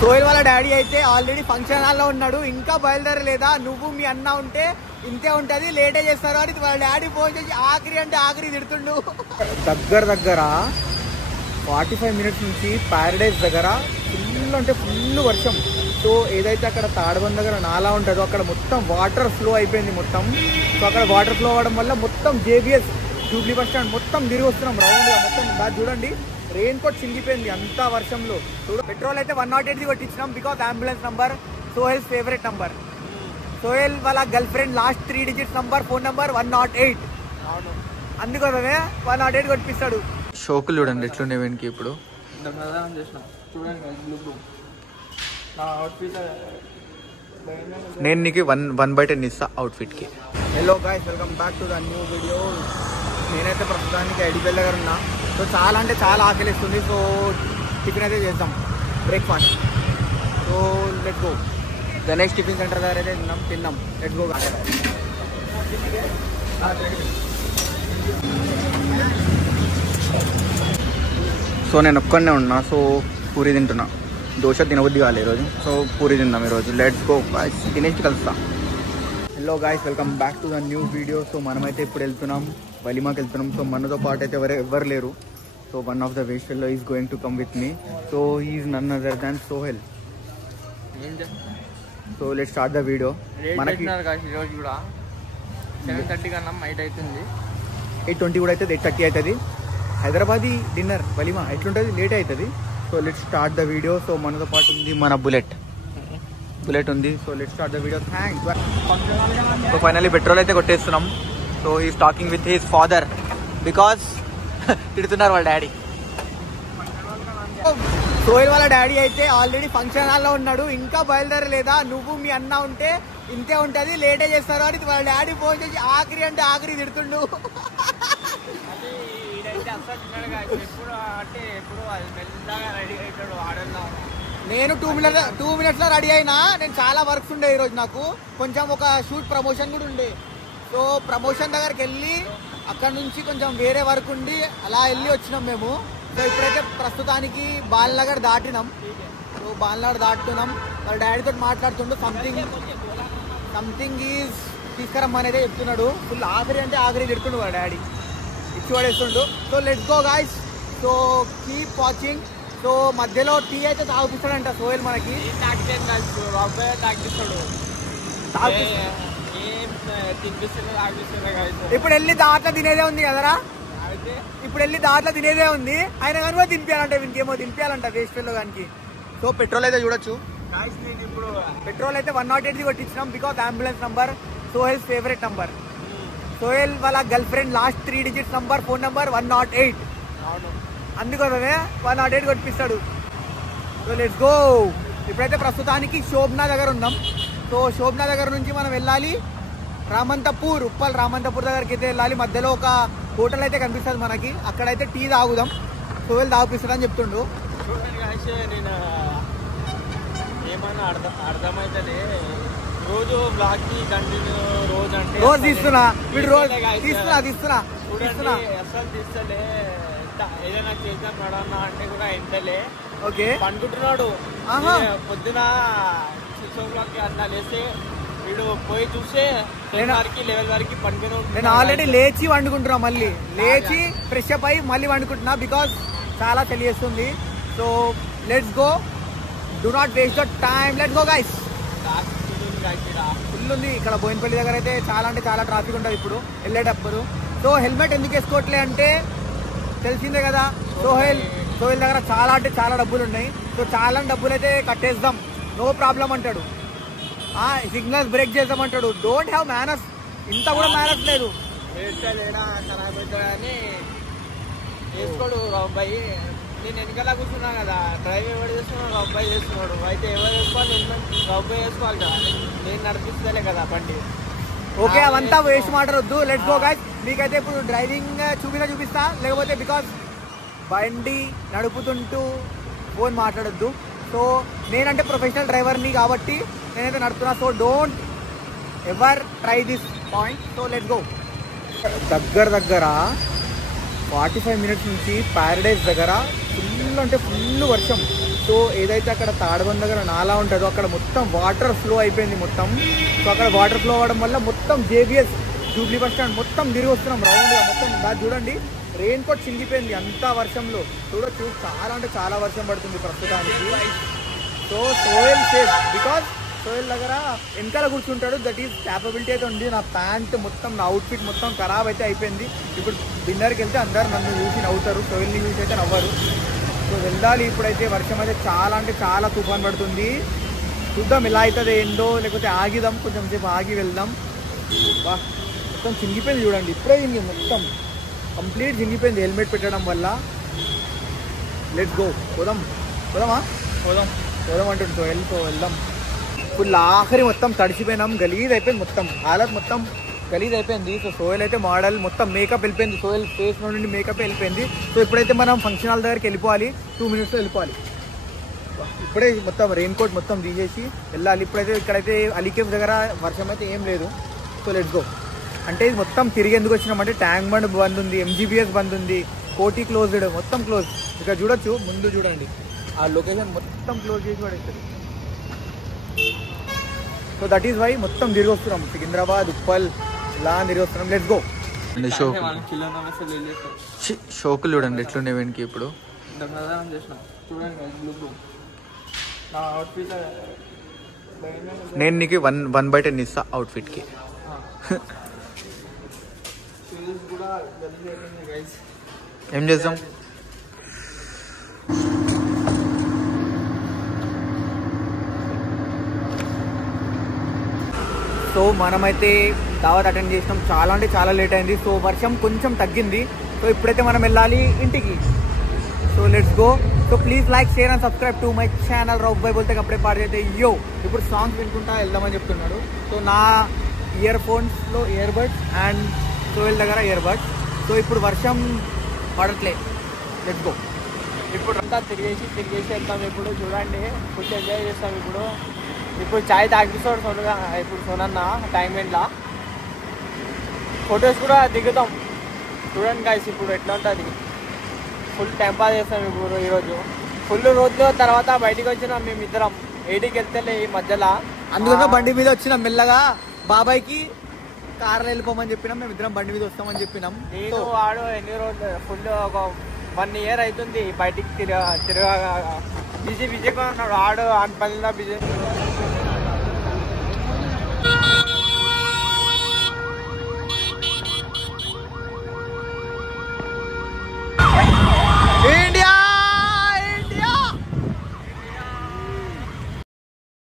సోహెల్ వాళ్ళ డాడీ అయితే already function హాల్లో ఉన్నాడు, ఇంకా బయలుదేరలేదా, నువ్వు మీ అన్న ఉంటే ఇంతే ఉంటది, లేటే చేస్తారు అని వాళ్ళ డాడీ ఫోన్ చేసి ఆఖరి అంటే ఆఖరి తిడుతుండు. దగ్గర 45 మినిట్స్ నుంచి ప్యారడైజ్ దగ్గర ఫుల్ అంటే ఫుల్ వర్షం. సో ఏదైతే అక్కడ తాడబంద్ దగ్గర నాలా ఉంటుందో అక్కడ మొత్తం వాటర్ ఫ్లో అయిపోయింది మొత్తం. సో అక్కడ వాటర్ ఫ్లో అవ్వడం వల్ల మొత్తం జేబీఎస్ జూబ్లీ బస్ స్టాండ్ మొత్తం తిరిగి వస్తున్నాం రౌండ్గా మొత్తం. దాన్ని చూడండి, రెయిన్ కోట్ చింగిపోయింది అంతా వర్షంలో. పెట్రోల్ అయితే 108 కొట్టించినాం because ambulance number Sohel's favourite number. Sohel వాళ్ళ girlfriend last 3 digits number, phone number 108. అందుకోసమే 108 కొట్టిస్తాడు. షోకులు చూడండి ఎట్లుండే వెనక్కి ఇప్పుడు. నేను నీకు 1/10 ఇస్తా అవుట్ఫిట్కి. Hello guys, welcome back to the new video. నేనైతే ప్రస్తుతానికి ఐడిపల్ దగ్గర ఉన్నా. సో చాలా అంటే చాలా ఆకలిస్తుంది. సో టిఫిన్ అయితే చేద్దాం, breakfast. So let's go. The next tiffin centre దగ్గర అయితే తిన్నాం. Let's go. సో నేను ఒక్కనే ఉన్నా, సో పూరి తింటున్నా. దోశ తినబుద్ధి కాలేదు ఈరోజు, సో పూరి తిందాం ఈరోజు. లెట్స్ గో గాయ్స్, తినేసి కలుస్తా. Hello guys, welcome back to the new video. So మనమైతే ఇప్పుడు వెళ్తున్నాం, వలిమాకి వెళ్తున్నాం. సో మనతో పాటు అయితే ఎవరు లేరు. So one of the best fellow is going to come with me. So he's none other than Sohail. So let's start the video. మనకి ఈరోజు కూడా 7:30 కన్నా 8 అవుతుంది. 8:20 కూడా అవుతుంది, 8:30 అవుతుంది. హైదరాబాదీ డిన్నర్ వలిమా ఎట్లుంటుంది, లేట్ అవుతుంది. So let's start the video. So మనతో పాటు ఉంది మన బుల్లెట్ ఉంది. So let's start the video. Thanks. So finally petrol అయితే కొట్టేస్తున్నాం. So he's talking with his father because తిడుతున్నారు వాళ్ళ డాడీ. సోహెల్ వాళ్ళ డాడీ అయితే ఆల్రెడీ ఫంక్షన్ హాల్లో ఉన్నాడు, ఇంకా బయలుదేరలేదా, నువ్వు మీ అన్న ఉంటే ఇంతే ఉంటది, లేటే చేస్తారు అని వాళ్ళ డాడీ ఫోన్ చేసి ఆఖరి అంటే ఆఖరి తిడుతుండు. నేను 2 minutes లో రెడీ అయినా. నేను చాలా వర్క్స్ ఉండే ఈరోజు, నాకు కొంచెం ఒక షూట్ ప్రమోషన్ కూడా ఉండే. సో ప్రమోషన్ దగ్గరికి వెళ్ళి అక్కడ నుంచి కొంచెం వేరే వర్క్ ఉండి అలా వెళ్ళి వచ్చినాం మేము. సో ఇప్పుడైతే ప్రస్తుతానికి బాలనగర్ దాటినాం. సో బాలనగర్ దాటుతున్నాం. వాళ్ళ డాడీతో మాట్లాడుతుండు. సంథింగ్ ఈజ్ తీసుకురమ్మని అయితే చెప్తున్నాడు. ఫుల్ ఆఖరి అంటే ఆఖరి తిడుతుండు వాళ్ళ డాడీ, ఇచ్చి పడేస్తుండు. So let's go guys. So keep watching. So మధ్యలో టీ అయితే తాగిపిస్తాడంట సోహెల్ మనకి. ఇప్పుడు వెళ్ళి దాంట్లో తినేదే ఉంది కదరా, ఆయన కానీ కూడా తినిపించాలంట, ఇంకేమో తినిపించాలంట వేస్ట్ ఫెల్లో దానికి. సో పెట్రోల్ అయితే చూడొచ్చు. పెట్రోల్ అయితే 108 కొట్టించినాం because ambulance number Sohel's favourite number. Sohel వాళ్ళ girlfriend last 3 digits number, phone number 108. అందుకోసమే 108 కొట్టిస్తాడు. So let's go. ఇప్పుడైతే ప్రస్తుతానికి శోభనా దగ్గర ఉన్నాం. సో శోభనా దగ్గర నుంచి మనం వెళ్ళాలి రామంతపూర్, ఉప్పల్ రామంతపూర్ దగ్గరికి అయితే వెళ్ళాలి. మధ్యలో ఒక హోటల్ అయితే కనిపిస్తుంది మనకి, అక్కడైతే టీ తాగుదాం. సోహెల్ తాగిపిస్తాడని చెప్తుండు. నేను ఏమన్నా అర్థమైతే రోజు బ్లాగ్ కి కంటిన్యూ రోజు తీస్తున్నా అసలు తీస్తలే. ఏదైనా చేద్దాం నడన్నా అంటే కూడా ఎంతలే. ఓకే పండుకుంటున్నాడు. పొద్దున 6 o'clock అట్లా లేస్తే వీడు పోయి చూస్తే 10 వరకు 11 వరకు పండుకుని. నేను ఆల్రెడీ లేచి వండుకుంటున్నా, మళ్ళీ లేచి ఫ్రెష్ అప్ అయ్యి మళ్ళీ వండుకుంటున్నా బికాస్ చాలా చలి వేస్తుంది. So let's go, do not waste the time, let's go guys. Full ఉంది ఇక్కడ బోయినపల్లి దగ్గర అయితే, చాలా అంటే చాలా ట్రాఫిక్ ఉంటుంది ఇప్పుడు వెళ్ళేటప్పుడు. సో హెల్మెట్ ఎందుకు వేసుకోవట్లే అంటే తెలిసిందే కదా, సోహెల్ దగ్గర చాలా అంటే చాలా డబ్బులు ఉన్నాయి. సో చాలా డబ్బులు అయితే కట్టేద్దాం, నో ప్రాబ్లం అంటాడు. సిగ్నల్స్ బ్రేక్ చేద్దామంటాడు. డోంట్ హ్యావ్ మేనర్స్, ఇంత కూడా మేనర్స్ లేదు. ఖరాబ్ అవుతాడని వేసుకోడు అబ్బాయి. నేను వెనకాల కూర్చున్నా కదా, డ్రైవ్ ఎవరు చేస్తున్నాడు, అబ్బాయి చేస్తున్నాడు. అయితే ఎవరు వేసుకోవాలి, అబ్బాయి వేసుకోవాలి కదా, నేను నడిపిస్తలే కదా బండి. ఓకే, అవంతా వేస్ట్ మాట్లాడొద్దు. Let's go guys. మీకైతే ఇప్పుడు డ్రైవింగ్ చూపిస్తా, లేకపోతే బికాస్ బండి నడుపుతుంటూ ఫోన్ మాట్లాడొద్దు. సో నేనంటే ప్రొఫెషనల్ డ్రైవర్ని కాబట్టి నేనైతే నడుపుతున్నా. So don't ever try this point. So let's go. దగ్గర 45 మినిట్స్ నుంచి ప్యారడైజ్ దగ్గర ఫుల్ అంటే ఫుల్ వర్షం. సో ఏదైతే అక్కడ తాడబంద దగ్గర నాలా ఉంటుందో అక్కడ మొత్తం వాటర్ ఫ్లో అయిపోయింది మొత్తం. సో అక్కడ వాటర్ ఫ్లో అవ్వడం వల్ల మొత్తం జేబీఎస్ జూబ్లీ బస్ స్టాండ్ మొత్తం తిరిగి వస్తున్నాం రౌండ్గా మొత్తం. దాన్ని చూడండి, రెయిన్ కోట్ చింగిపోయింది అంతా వర్షంలో. చూడొచ్చు, చాలా అంటే చాలా వర్షం పడుతుంది ప్రస్తుతానికి. సో సోయల్ సేఫ్ బికాజ్ సోయల్ దగ్గర వెనకాల కూర్చుంటాడు. దట్ ఈస్ క్యాపబిలిటీ అయితే ఉంది. నా ప్యాంట్ మొత్తం, నా అవుట్ఫిట్ మొత్తం ఖరాబ్ అయితే అయిపోయింది. ఇప్పుడు డిన్నర్కి వెళ్తే అందరు నన్ను చూసి నవ్వుతారు, సోయల్ని చూసి అయితే నవ్వరు. సో వెళ్ళాలి ఇప్పుడైతే. వర్షం అయితే చాలా అంటే చాలా తుఫాన్ పడుతుంది. చూద్దాం ఎలా అవుతుంది ఏందో, లేకపోతే ఆగిదాం, కొంచెం సేపు ఆగి వెళ్దాం. బా మొత్తం చింగిపోయింది చూడండి, ఇప్పుడే చింగి మొత్తం కంప్లీట్ చింగిపోయింది హెల్మెట్ పెట్టడం వల్ల. లెట్స్ గో, పోదాం పోదామా పోదాం పోదాం అంటుంది సోయల్. సో వెళ్దాం. ఫుల్ ఆఖరి మొత్తం తడిచిపోయినాం, గలీజ్ అయిపోయింది మొత్తం, హాలత్ మొత్తం గలీజ్ అయిపోయింది. సో సోయల్ అయితే మోడల్ మొత్తం మేకప్ వెళ్ళిపోయింది, సోయల్ ఫేస్ నుండి మేకప్ వెళ్ళిపోయింది. సో ఇప్పుడైతే మనం ఫంక్షన్ హాల్ దగ్గరికి వెళ్ళిపోవాలి, 2 minutesలో వెళ్ళిపోవాలి. ఇప్పుడే మొత్తం రెయిన్ కోట్ మొత్తం తీసేసి వెళ్ళాలి. ఇప్పుడైతే ఇక్కడైతే అలీకేఫ్ దగ్గర వర్షం అయితే ఏం లేదు. So let's go. అంటే ఇది మొత్తం తిరిగి ఎందుకు వచ్చినామంటే ట్యాంక్ బండ్ బంద్ ఉంది, ఎంజీబీఎస్ బంద్ ఉంది, కోటి క్లోజ్డ్, మొత్తం క్లోజ్. ఇక్కడ చూడొచ్చు, ముందు చూడండి ఆ లొకేషన్ మొత్తం క్లోజ్ చేసి పడేస్తుంది. సో దట్ ఈస్ వై మొత్తం తిరిగి వస్తున్నాం, సికింద్రాబాద్, ఉప్పల్ ఇలా తిరిగి వస్తున్నాం. Let's go. షోకులు చూడండి ఎట్లుండే వెనక్కి ఇప్పుడు. నేను నీకు 1/10 ఇస్తా అవుట్ఫిట్కి. ఏం చేద్దాం? సో మనమైతే దావత్ అటెండ్ చేసినాం, చాలా అంటే చాలా లేట్ అయింది. సో వర్షం కొంచెం తగ్గింది. సో ఇప్పుడైతే మనం వెళ్ళాలి ఇంటికి. So let's go. So please like, share and subscribe to my channel. Rauf భాయ్ బోల్తే కప్పుడే పాడైతే యో ఇప్పుడు సాంగ్స్ వినుకుంటా వెళ్దామని చెప్తున్నాడు. సో నా ఇయర్ ఫోన్స్లో ఇయర్ బడ్స్ అండ్ సోయల్ దగ్గర ఇయర్ బడ్స్. సో ఇప్పుడు వర్షం పడట్లే. Let's go. ఇప్పుడు అంతా తిరిగేసి వెళ్తాం. ఇప్పుడు చూడండి, ఫుల్ ఎంజాయ్ చేస్తాం. ఇప్పుడు చాయ్ తాగిస్తాడు సోనుగా, ఇప్పుడు సోనన్న టైం ఎండ్లా ఫొటోస్ కూడా దిగుతాం. చూడండి గైస్ ఇప్పుడు ఎట్లా ఉంటుంది, ఫుల్ టైం పాస్ చేస్తాం ఇప్పుడు ఈరోజు. ఫుల్ రోజుల తర్వాత బయటికి వచ్చినాం మేమిద్దరం. 8కి వెళ్తే ఈ మధ్యలో అందుకనే బండి మీద వచ్చినాం మెల్లగా. బాబాయ్కి కార్లో వెళ్ళిపోమని చెప్పినాం, మేము ఇద్దరం బండి మీద వస్తామని చెప్పినాం. నేను వాడు ఎన్ని రోజులు ఫుల్ ఒక 1 year అవుతుంది బయటికి తిరగా బిజీగా ఉన్నాడు. ఆడు ఆన్ పనిలో బిజీ.